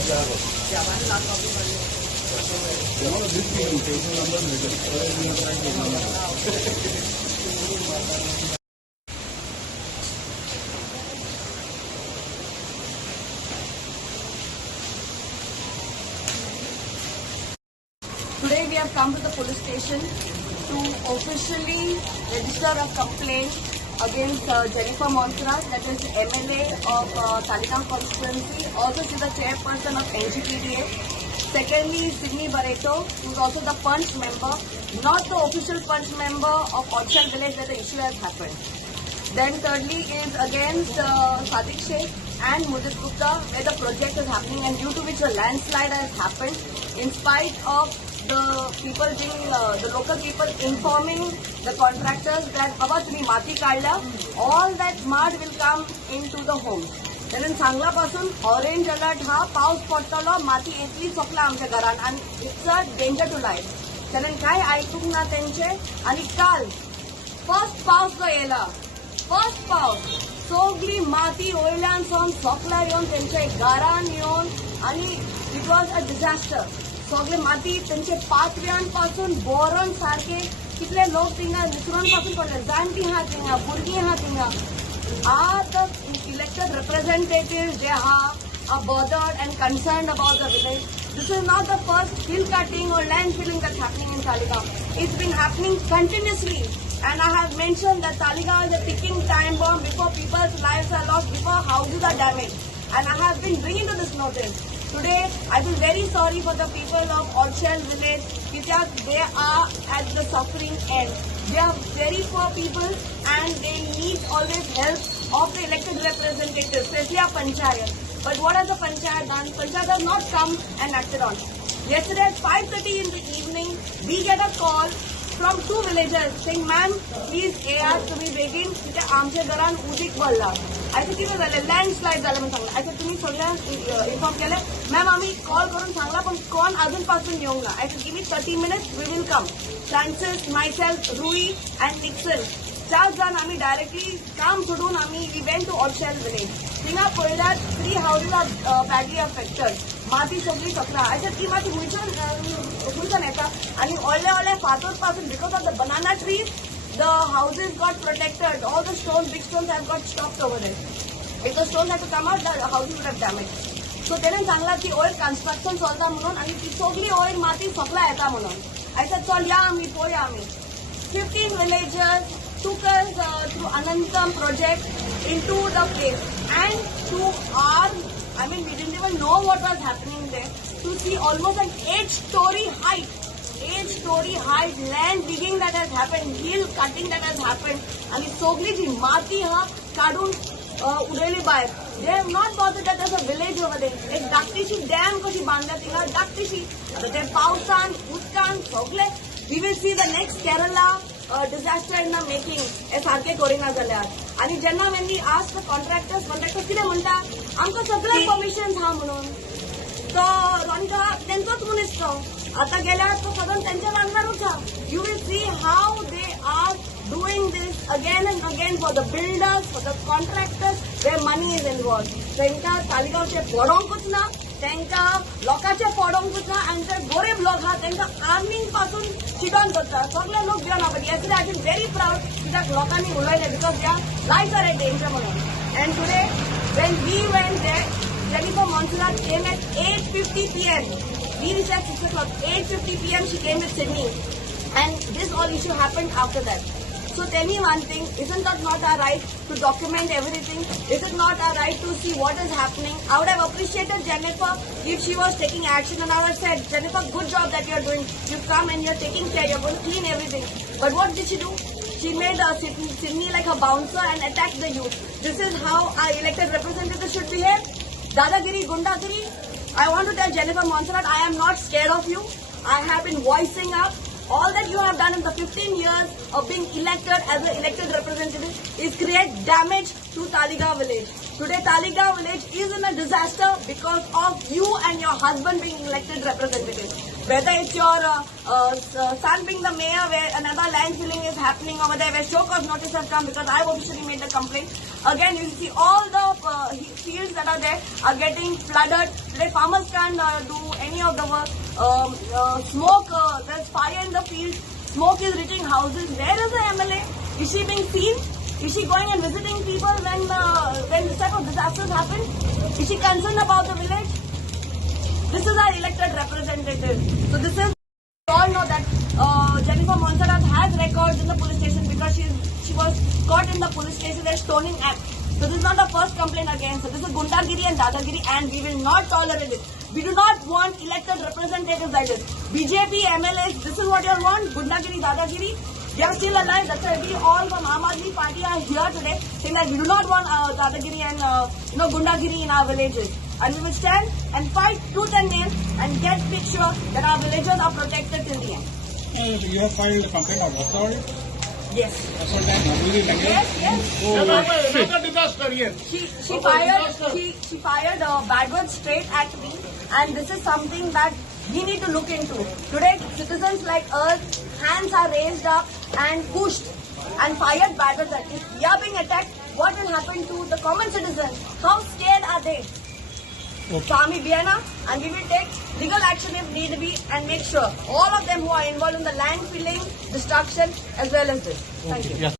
Today we have come to the police station to officially register a complaint against Jennifer Monserrat, that is MLA of Talegaon constituency, also she is the chairperson of NGPDA. Secondly, Sydney Barreto, who is also the punch member, not the official punch member of Odshell village where the issue has happened. Then thirdly is against Sadiq Sheikh and Mujib Gupta, where the project is happening and due to which a landslide has happened, in spite of the people being, the local people informing the contractors that Baba तुम्ही माती काढला, all that mud will come into the home. कारण सांगलापासून orange alert हा पाऊस पडतलो, माती येतली चोकला आमच्या घरान आणि it's a danger to life. कारण काय ऐकूक ना त्यांचे. आणि काल फर्स्ट पाऊस जो येला, फर्स्ट पाऊस सगळी माती वयल्यान सावन सकल्यार येवन त्यांच्या घरान येवन आणि इट वॉज अ डिझास्टर. सगळे माती त्यांचे पातव्यांपासून बोरण सारखे कितले लोक थिंगा निसरून पासून पडले, जाणटी आहा थिंगा, भुरगीं आहा थिंगा. Are the elected representatives, they are bothered and concerned about the village. This is not the first hill cutting or land filling that's happening in Talegaon. It's been happening continuously. And I have mentioned that Talegaon is a ticking time bomb before people's lives are lost, before houses are damaged. And I have been bringing to this notice. Today, I feel very sorry for the people of Odshell village because they are at the suffering end. They are very poor people and they need always help of the elected representatives, especially our panchayat. But what has the panchayat done? Panchayat has not come and acted on. Yesterday at 5:30 in the evening, we get a call from two villagers saying, "Ma'am, please आज तुम्ही बेगीन तिथे आमच्या घरान उदीक पडला." आयचं कितें जालें, landslide जालें म्हणून सांगलें. आयचं तुम्ही सगळ्यांक इन्फॉर्म केलें. मॅम आम्ही कॉल करून सांगला पण कोण अजूनपासून येऊंक ना. आयचं give me 30 minutes, we will come. Francis, myself, Rui and Nixon 4 जण आम्ही डायरेक्टली काम सोडून आम्ही we went to Odxel village. थिंगा पळयल्यार 3 houses आर बॅडली अफेक्टेड. माती सगळी सकला. आयचं ती माती खुंयच्यान येता आणि व्हडले व्हडले फातोर पासून because of the banana trees the houses got protected. All the stones, big stones have got stopped over there. If the stones had to come out, the houses would have damaged. So तेणेन सांगला की oil construction चलता म्हणून आणि ती सगळी oil माती सकला येता म्हणून. I said चल या आम्ही पळया आम्ही. 15 villagers took us through Anantam project into the place and to our, I mean we didn't even know what was happening there, to see almost an 8-story height. 8-story height land digging that has happened, hill cutting that has happened, आणि सगळी जी माती हा काढून उडयली बाहेर. They have not bothered that there's a village over there. एक धाकटीशी dam कशी बांधल्या तिला, धाकटीशी. आता ते पावसान, उदकान सगळे. We will see the next Kerala disaster in the making. हे सारखे करिना जाल्यार. आणि जेन्ना when we ask the contractors कितें म्हणटा, आमकां सगळे परमिशन हा म्हणून. तो रंगा तेंचोच मनीस तो. आता गेल्यार तो सगळं त्यांच्या वांगडारूच हा. You will see how they are doing this again and again for the builders, for the contractors, where money is involved. तांकां तालिगांवचे पडोंकूच ना, तांकां लोकांचे पडोंकूच ना आणि जे गरीब लोक हा तांकां आर्मींग पासून चिडोन दवरता. सगळे लोक भिवन आहा. Yesterday I feel very proud कित्याक लोकांनी उलयलें because their lifes are at danger म्हणून. And today when we went there, Jennifer Monserrat came at 8:50 p.m. We reached at 6 o'clock. 8:50 p.m. she came with Sydney. And this all issue happened after that. So tell me one thing, isn't that not our right to document everything? Is it not our right to see what is happening? I would have appreciated Jennifer if she was taking action and I would have said, Jennifer, good job that you're doing. You've come and you're taking care, you're going to clean everything. But what did she do? She made Sydney like a bouncer and attacked the youth. This is how our elected representatives should behave. Dadagiri, Gundagiri. I want to tell Jennifer Monserrat, I am not scared of you. I have been voicing up. All that you have done in the 15 years of being elected as an elected representative is create damage to Talegaon village. Today Talegaon village is in a disaster because of you and your husband being elected representatives. Whether it's your son being the mayor where another land filling is happening over there, where show cause notice has come because I've officially made the complaint. Again, you see all the fields that are there are getting flooded. Today farmers can't do any of the work. Smoke, there's fire in the field. Smoke is reaching houses. Where is the MLA? Is she being seen? Is she going and visiting people when this type of disasters happen? Is she concerned about the village? This is our elected representative. So this is, we all know that Jennifer Monserrat has records in the police station because she was caught in the police station as stoning act. So this is not the first complaint against her. This is Gundagiri and Dadagiri, and we will not tolerate it. We do not want elected representatives like this. BJP, MLAs, this is what you want? Gundagiri, Dadagiri? They are still alive. That's why we all from Aam Aadmi Party are here today saying that we do not want Dadagiri and Gundagiri in our villages. And we will stand and fight tooth and nail and make sure that our villages are protected till the end. You have filed a complaint of assault? Yes. Assault and abusing language? Yes. Another disaster here. She fired bad words straight at me, and this is something that we need to look into. Today, citizens like us, hands are raised up and pushed and fired bad words at us. We are being attacked. What will happen to the common citizens? How scared are they? So Army Vienna, and we will take legal action if need be and make sure all of them who are involved in the land filling, destruction as well as this. Thank you. Yes.